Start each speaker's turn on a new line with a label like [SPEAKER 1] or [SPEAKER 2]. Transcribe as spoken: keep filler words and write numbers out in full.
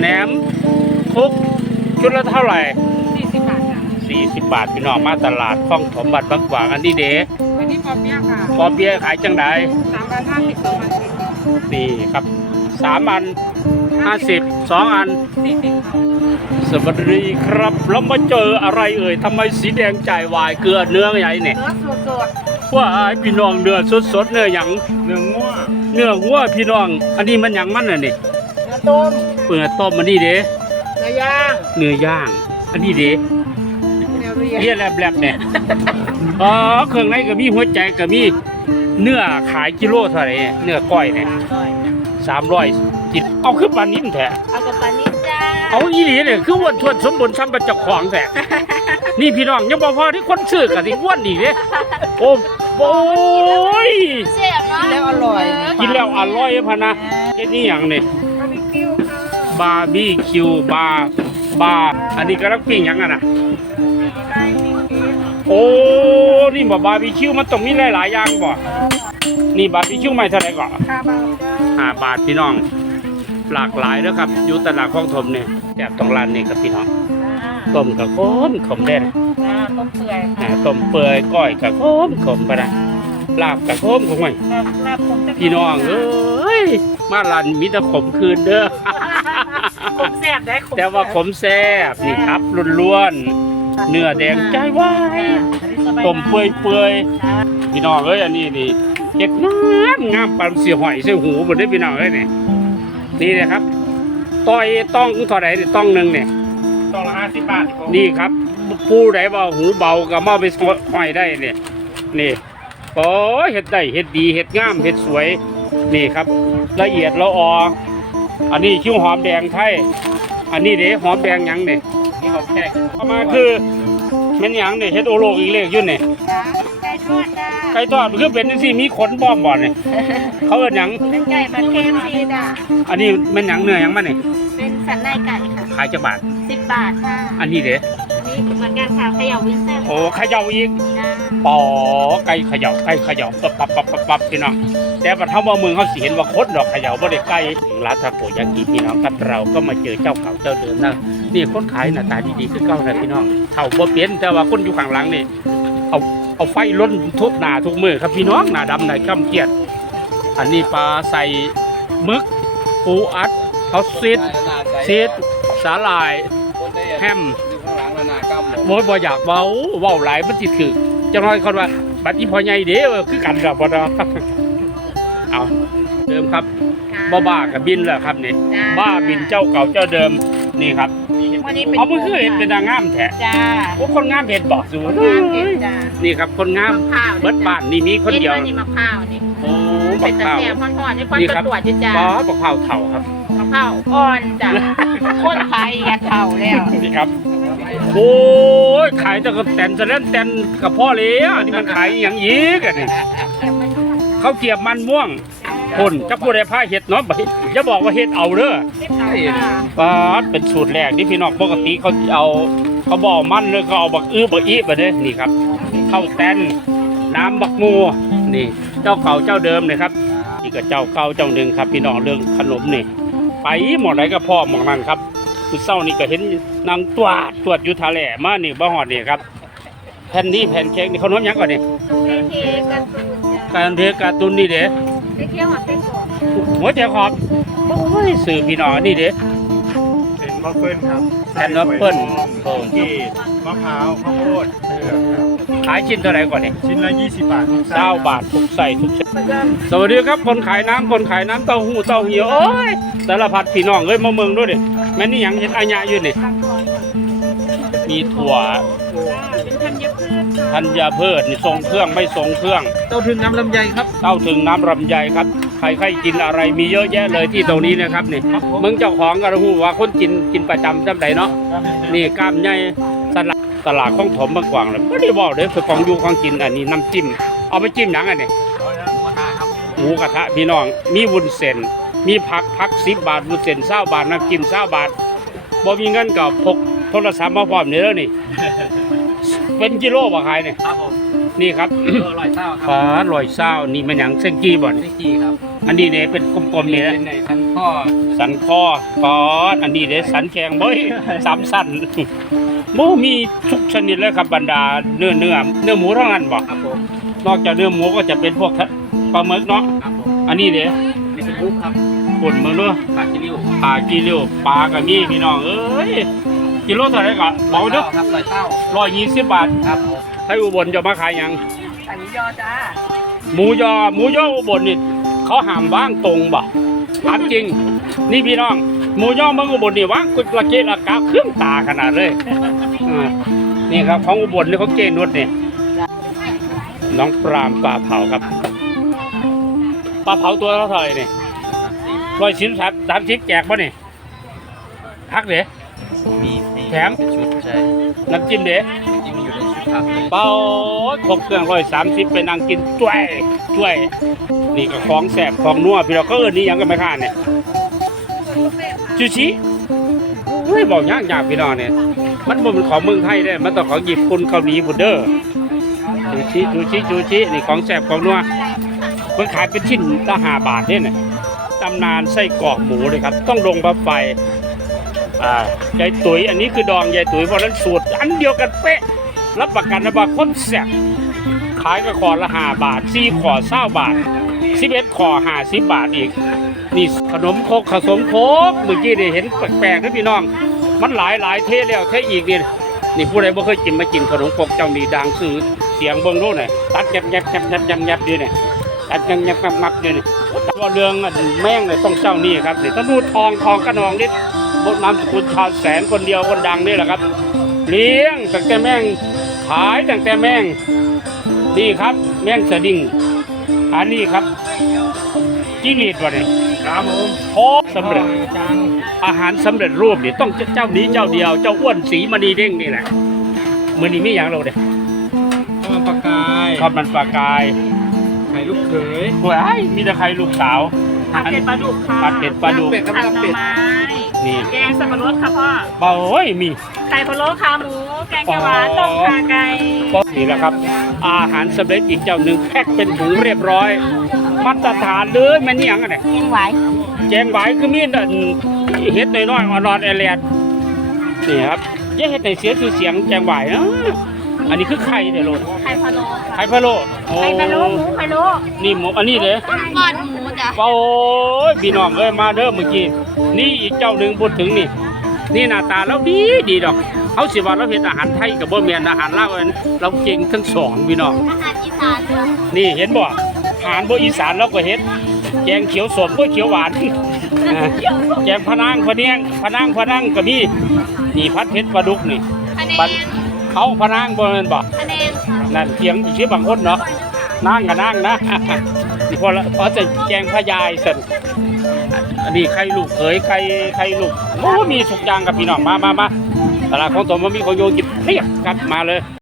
[SPEAKER 1] มคุกชุดละเท่าไหร่
[SPEAKER 2] สี่สิบบาทค่ะ
[SPEAKER 1] สี่สิบบาทพี่น้องมาตลาดคลองถมบัดบางขวางอันนี้เด้
[SPEAKER 2] วันนี้ปอเปี๊ยะค่ะ
[SPEAKER 1] ปอเปี๊ยะขายจังได
[SPEAKER 2] สามพันห้าสิบสองพันสี่สิบ
[SPEAKER 1] นี่ครับสามอันห้าสิบสองอัน
[SPEAKER 2] สี่สิบ
[SPEAKER 1] สวัสดีครับเรามาเจออะไรเอ่ยทำไมสีแดงจ่ายวายเกลือเนื้อใหญ่เนี่ย
[SPEAKER 2] เนื้อสด
[SPEAKER 1] ๆว่าพี่น้องเนื้อสดๆเนื้อหยัง
[SPEAKER 2] เนื้องัว
[SPEAKER 1] เนื้องัวพี่น้องอันนี้มันหยังมันน่ะนี่
[SPEAKER 2] เนื้อต้ม
[SPEAKER 1] เปื่อยต้มอันนี้เด้
[SPEAKER 2] เนื้อย่าง
[SPEAKER 1] เนื้อย่างอันนี้เด้
[SPEAKER 2] เนื้อเรีย
[SPEAKER 1] เรียแลบๆเนี่ยอ๋อเครื่องในก็มีหัวใจก็มีเนื้อขายกิโลเท่าไหร่เนื้อก้อยเนี่ยสามร้อยกินเอาคือปลานิ่มแท้
[SPEAKER 2] เอากับปลานิ่มจ้า
[SPEAKER 1] เอาอีหลีเนี่ยคือวันทวดสมบูรณ์ซ้ำประจักษ์ของแท้นี่พี่น้องยังบอกพอที่คนซื้อกันที่อ้วนอีกเนี่ยโอ้โอ้ย
[SPEAKER 2] เสียบเนาะแล้วอร่อย
[SPEAKER 1] กินแล้วอร่อยพะนะแค่นี้อย่างเนี่ยบาร์บีคิวบาร์บาร์อันนี้กระลักปิ้งยังไงนะโอ้นี่บ่บาร์บีคิวมันต้องมีหลายๆอย่างบ่นี่บาร์บีคิวไม่เท่าไหร่ก่อนห้าบาทพี่น้องหลากหลายแล้วครับอยู่ตลาดคลองถมเนี่ยแอบตรงร้านนี่ครับพี่น้องต้มกับข้นขมแดง
[SPEAKER 2] ต้มเปื่อย
[SPEAKER 1] ต้มเปื่อยก้อยกับข้นขมไปนะลาบกับข้นขมไงพี่น้องเอ้ยมาร้านมิตรขมคืนเด้อ
[SPEAKER 2] ขมแซ่บได้
[SPEAKER 1] แต่ว่าขมแซ่บนี่ครับล้วนๆเนื้อแดงใจวายต้มเปื่อยเปื่อยพี่น้องเอ้ยอันนี้นี่เห็ดงามงามปานเสียหอยเสียหูหมดได้พี่น้องเอ้ยนี่นี่เลยครับต้อยต้องเท่าไหร่ต้องหนึ่งเนี่ย
[SPEAKER 2] ต้องละห้าสิบบาท
[SPEAKER 1] นี่ครับผู้ใดว่าหูเบาก็มาไปหอยได้เนี่ยนี่โอ้เห็ดได้เห็ดดีเห็ดงามเห็ดสวยนี่ครับละเอียดละอออันนี้คิ้วหอมแดงไทยอันนี้เด้หอมแดงยังเนี่ย
[SPEAKER 2] นี่หอมแขก
[SPEAKER 1] ต่อมาคือแม่นยังเนี่ยเห็ดโอโลกอีกเลขยุ่นเนี่ยไก่ทอดคือเป็นที่มีขนบ้อมบ่อนเนี่ยเขาเอิ้นหยัง
[SPEAKER 2] เป็นไก่ผัดเค็มชีสอ่ะ
[SPEAKER 1] อันนี้แม่นหยังเนื้อหยังมันเนี่ย
[SPEAKER 2] เป็นสันในไก่ค่ะ
[SPEAKER 1] ขายจักบาท
[SPEAKER 2] สิบบาทค่ะ
[SPEAKER 1] อันนี้เด้
[SPEAKER 2] อันนี้เหมือนกันค่ะเขย่าวิเศษ
[SPEAKER 1] โอ้เขย่าอีกปอไก่เขย่าไก่เขย่าปับปับปับปับปับพี่น้องแต่พอเท่าว่าเมืองเขาสิเห็นว่าคดดอกเขย่าบ่ได้ไก่ถึงร้านทาโกยากิพี่น้องครับเราก็มาเจอเจ้าเก่าเจ้าเดิมนะนี่คนขายหน้าตาดีๆคือเก่านะพี่น้องเท่าบ่เปลี่ยนแต่ว่าคนอยู่ข้างหลังนี่เอาเอาไฟล้นทุบหน้าทุกมือครับพี่น้องหน้าดำหน้าก้ำเกียดอันนี้ปลาใส่มึกปูอัดเขาซีดซีดสาหร่ายแฮมโวยบ่อยากเบาเบาหลายมันจิตถือจะน้อยคนว่าบัดนี้พอใหญ่เด้อคือกันกับบ่ดอกเอาเดิมครับบ้าบ้ากับบินแล้วครับนี่บ้าบินเจ้าเก่าเจ้าเดิมนี่ครับเอามันคือเห็นเป็นนางงามแท้
[SPEAKER 2] จ้า
[SPEAKER 1] โอ้คนงามเห็ดบอกสูงนี่ครับคนงามเบิดบ้านนี่มีคนเดียว
[SPEAKER 2] นี่มะพร้าวนี่
[SPEAKER 1] โอ้บักเผา
[SPEAKER 2] นี่ครับ
[SPEAKER 1] จ้าบักเผาเถ่าครับ
[SPEAKER 2] มะพร้าวอ่อนจ้าคนขายกันเถ่าแล้ว
[SPEAKER 1] นี่ครับโอ้ยขายแต่ก็แตนจะเล่นแตนกับพ่อเลยอ่ะนี่มันขายอย่างยี้กันนี่เขาเกียบมันม่วงคนจะพูดอะไรผ้าเห็ดเนาะจะบอกว่าเห็ดเอาเด้อปาดเป็นสูตรแรกที่พี่น้องปกติเขาเอาเขาบอกมันเลยเขาเอาบักอื้อบักอี้มาเด้นี่ครับข้าวแตนน้ำบักงูนี่เจ้าเก่าเจ้าเดิมเลยครับนี่ก็เจ้าเก่าเจ้าหนึ่งครับพี่น้องเรื่องขนมนี่ไปหมดไหนก็พ่อหมดนั่นครับคือเศร้านี่ก็เห็นนางตวดตวดอยู่ทะเลมานี่บ้าหอดนี่ครับแผ่นนี้แผ่นเค้กนี่เขาโน้มยังก่อนนี่การเทการตุนนี่เด้หัวใจขอบโอ้ยสื่อพี่น้องนี่เด้
[SPEAKER 3] เป็นมะเฟื่อนครับ
[SPEAKER 1] แผ่นมะเฟื่อน
[SPEAKER 3] โอ้ที่มะพร้าวข้าวโพด
[SPEAKER 1] ขายชิ้นเท่าไหร่ก่อนเนี่ย
[SPEAKER 3] ชิ้นละยี่สิบบาท
[SPEAKER 1] เก้าบาททุกใส่ทุกสวัสดีครับคนขายน้ำคนขายน้ำเต้าหู้เต้าเหี่ยวโอ้ยสารพัดพี่น้องเอ้ยมาเมืองด้วยดิแม่นี่ยังเห็นอาญาอยู่นี่มีถั่วธัญพืชนี่ทรงเครื่องไม่ทรงเครื่อง
[SPEAKER 3] เต้าถึงน้ำลำไยครับ
[SPEAKER 1] เต้าถึงน้ำลำไยครับใครใครกินอะไรมีเยอะแยะเลยที่ตรงนี้นะครับนี่มึงเจ้าของกระหูว่าคนกินกินประจำจำได้เนาะนี่กล้ามใหญ่สลัดตลาดของถมบางกวางเลยไม่ได้บอกเลยคือของอยู่ของกินอันนี้น้ำจิ้มเอาไปจิ้มหนังอันนี้หมูกระทะพี่น้องมีวุ้นเส้นมีผักผักสิบบาทวุ้นเส้นเศร้าบาทน้ำจิ้มเศร้าบาทบ่มีเงินกับพกโทรศัพท์มาพร้อมเนี่ยแล้วนี่เป็นกิโลบ่ขายเนี่ยนี่ครับ
[SPEAKER 3] ลอยเศร้าครับ
[SPEAKER 1] ฟ้าลอยเศร้านี่มันอย่างเส้นกี้บ่อน
[SPEAKER 3] เส้นกี้ครับ
[SPEAKER 1] อันนี้เนี่ยเป็นกลมๆเนี่ย
[SPEAKER 3] เป็นในชั้นข้อ
[SPEAKER 1] สันคอปอดอันนี้เนี่ยสันแข็งเบ้ยสามสั้นหมูมีทุกชนิดเลยครับบรรดาเนื้อเนื้อเนื้อหมูเท่านั้นบอก
[SPEAKER 3] ครับผม
[SPEAKER 1] นอกจากเนื้อหมูก็จะเป็นพวกปลาหมึกเนาะ
[SPEAKER 3] ครับผม
[SPEAKER 1] อันนี้เนี่ย
[SPEAKER 3] นี่เป็นบุ๊กครับ
[SPEAKER 1] ปุ่นมือเนาะ
[SPEAKER 3] ปลาจิริว
[SPEAKER 1] ปลากิโลปลากับมีพี่น้องเอ้ยกิโลเท่าไหร่ก็บอกเด้อ
[SPEAKER 3] ครับลอยเต้า
[SPEAKER 1] ร้อยยี่สิบบาท
[SPEAKER 3] ครับ
[SPEAKER 1] ให้อุบลจะมาขายหยัง
[SPEAKER 2] อันนี้ยอจ้า
[SPEAKER 1] หมูยอหมูยออุบลนี่เขาห้ามว่างตรงบ่ถามจริง นี่พี่น้องหมูยอเมืองอุบลนี่ว่างกุละเกะละกะเครื่องตาขนาดเลยอ่านี่ครับของอุบลนี่เขาเกณฑ์นวดนี่น้องปรามปลาเผาครับปลาเผาตัวเท่าไหร่นี่ร้อยสิบสามสามสิบแจกป่ะนี่พักเดี๋ย
[SPEAKER 3] มีฟรี
[SPEAKER 1] แถม
[SPEAKER 3] ชุดใช่
[SPEAKER 1] น้ำจิ้มเดี๋ย
[SPEAKER 3] จิ้มอยู่ในชุดผักเลย
[SPEAKER 1] เป่าครบเครื่องร้อยสามสิบไปนั่งกินจ้วยจ้วยนี่ก็ของแสบของนัวพี่เราก็เอิ้นนี่ยังกันไม่ค่าเนี่ยจูชิเฮ้ยบอกยากยากพี่น้องเนี่ยมันบ่เป็นของเมืองไทยได้มันต้องของญี่ปุ่นเกาหลีพุดเด้อจูชิจูชิจูชินี่ของแสบของนัวเพิ่นขายเป็นชิ้นละห้าบาทเนี่ยตำนานไส้กรอกหมูเลยครับต้องลงบัฟไฟอ่ายายตุ๋ยอันนี้คือดองยายตุ๋ยเพราะนั้นสูตรอันเดียวกันเป๊ะรับประกันนะว่าคนแสบขายก็ขอละห้าบาทสี่ขอเศร้าบาทสิบเอ็ดขอห้าสิบบาทอีกนี่ขนมโคกขนมโคกเมื่อกี้ได้เห็นแปลกๆนะพี่น้องมันหลายหลายเทแล้วเทอีกนี่นี่ผู้ใดบ่เคยกินมากินขนมโคกเจ้านี่ดังซื้อเสียงเบิ่งโน่นน่ะตัดแยบแยบแยบแยบแยบแยบอยู่นี่ตัดแยบแยบงับอยู่นี่ตัวเรื่องแม่งเลยต้องเจ้านี่ครับนี่ตะนูทองทองกระนองนิดบทนามสกุลชาวแสนคนเดียวคนดังนี่แหละครับเลี้ยงตั้งแต่แม่งขายตั้งแต่แม่งนี่ครับแม่งสดิ้งอันนี้ครับจิ้งหรีดวะเนี่ย
[SPEAKER 3] ครับผม
[SPEAKER 1] โอ้สำเร็จ
[SPEAKER 3] จัง
[SPEAKER 1] อาหารสำเร็จรูปนี่ต้องเจ้านี้เจ้าเดียวเจ้าอ้วนสีมณีเด้งนี่แหละมือนี้มีอย่างเราเด้
[SPEAKER 3] ข้าวมันปลากาย
[SPEAKER 1] ทอดมันปลากาย
[SPEAKER 3] ไข่ลูกเขย
[SPEAKER 1] โอ้ยมีแต่ใครลูกสาว
[SPEAKER 2] ผัดเผ็ดปลาดุกค่ะ
[SPEAKER 1] ผัดเผ็ดปลาดุก
[SPEAKER 3] เป็ดกับ
[SPEAKER 2] ผัด
[SPEAKER 3] ลาบ
[SPEAKER 2] หน่อ
[SPEAKER 3] เป็ด
[SPEAKER 2] ไม้
[SPEAKER 1] นี่
[SPEAKER 2] แกงสับปะรดค่ะพ่อ
[SPEAKER 1] เบาเฮ้ยมี
[SPEAKER 2] ไข่พะโล้ขาหมู แกงเขียวหวานต้มขาไก่
[SPEAKER 1] ป๊อกนี่แหละครับ อาหารสำเร็จอีกเจ้าหนึ่งแพ็คเป็นถุงเรียบร้อย มาตรฐานเลยแมันนี่ยังไง
[SPEAKER 2] แกงหวาย
[SPEAKER 1] แจงไหวคือมีนั่นเฮ็ดน้อยๆอ่อนๆแอแลดนี่ครับอย่าเฮ็ดให้เสียชื่อเสียงแจงไหวนะอันนี้คือไข่เด้อโลด
[SPEAKER 2] ไข่พะโล้
[SPEAKER 1] ไข่
[SPEAKER 2] ค่ะ
[SPEAKER 1] พะโล้โอ้
[SPEAKER 2] ไข่พะโล้หมูพะโล้
[SPEAKER 1] นี่หมูอันนี้เด้
[SPEAKER 2] ก้อนหมูจ้ะ
[SPEAKER 1] โอ้ยพี่น้องเอ้ยมาเด้อเมื่อกี้นี่อีกเจ้าหนึ่งพูดถึงนี่ นี่หน้าตาเราดีดีดอกเขาสิว่าเราเฮ็ดอาหารไทยกับบ่แม่นอาหารลาวเอิ้นเราเก่งทั้งสองพี่น้อง
[SPEAKER 2] อาหารอีสานค่ะ
[SPEAKER 1] นี่เห็นบ่อาหารบ่อีสานเราก็เฮ็ดแกงเขียวสมบ่เขียวหวาน อ่าแกงพะนางพะเนียงพะนางพะนังก็มีนี่ผัดเผ็ดปลาดุกนี่
[SPEAKER 2] คะแน
[SPEAKER 1] บัด
[SPEAKER 2] น
[SPEAKER 1] เขาพะนางบ่แม่นบ่
[SPEAKER 2] คะแนนค่ะ
[SPEAKER 1] นั่นเถียงอีกชื่อบางคนเนาะนางกับนางนะ นี่พอละพอจะแกงพะยายสั่นอันนี้ไข่ลูกเขยไข่ไข่ลูกโอ้มีสุกอย่างกับพี่น้องมามามาตลาดของตมมันมีของโยกินเพียบครับมาเลย